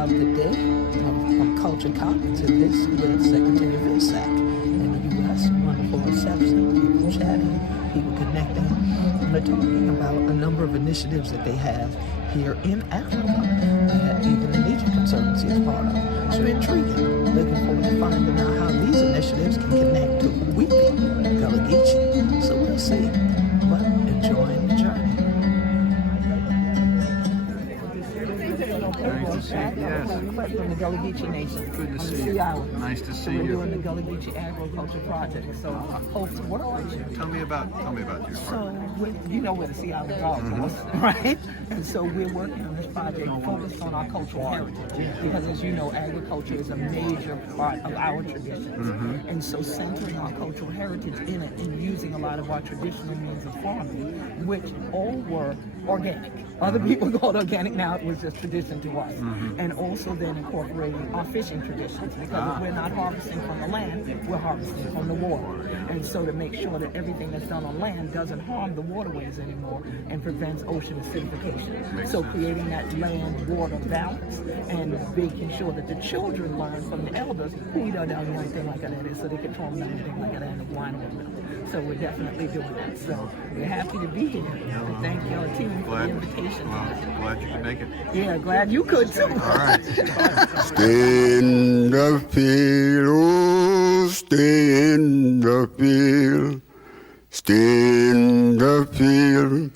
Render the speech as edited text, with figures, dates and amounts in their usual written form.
of the day from Culture Conference, and this with Secretary Vilsack in the U.S. Wonderful reception, people chatting, people connecting. And they're talking about a number of initiatives that they have here in Africa that even the Nature Conservancy is part of. So intriguing. Looking forward to finding out how these initiatives can connect to who we be, Gullah Geechee. So we'll see. But enjoying the journey. Nice to see you. Yes. Quet from the Gullah Geechee Nation. Good to on see the you. Sea Island. Nice to see So we're you. doing the Gullah Geechee Agroculture project. So hope to work with you. Tell me about your So you know where the Sea Island Golf Course, right? And so we're working on this project focused on our cultural heritage, because as you know, agriculture is a major part of our traditions. And so centering our cultural heritage in it and using a lot of our traditional means of farming, which all were organic. Other people call it organic now, it was just tradition to us. And also then incorporating our fishing traditions, because if we're not harvesting from the land, we're harvesting from the water. And so to make sure that everything that's done on land doesn't harm the waterways anymore and prevents ocean acidification. So creating that land-water balance and making sure that the children learn from the elders who don't know anything like that is, so they can train them anything like that in the wine with them. So we're definitely doing that. So we're happy to be here. Thank your team for the invitation. Well, glad you could make it. Yeah, glad you could too. All right. Stay in the field, oh, stay in the field, stay in the field.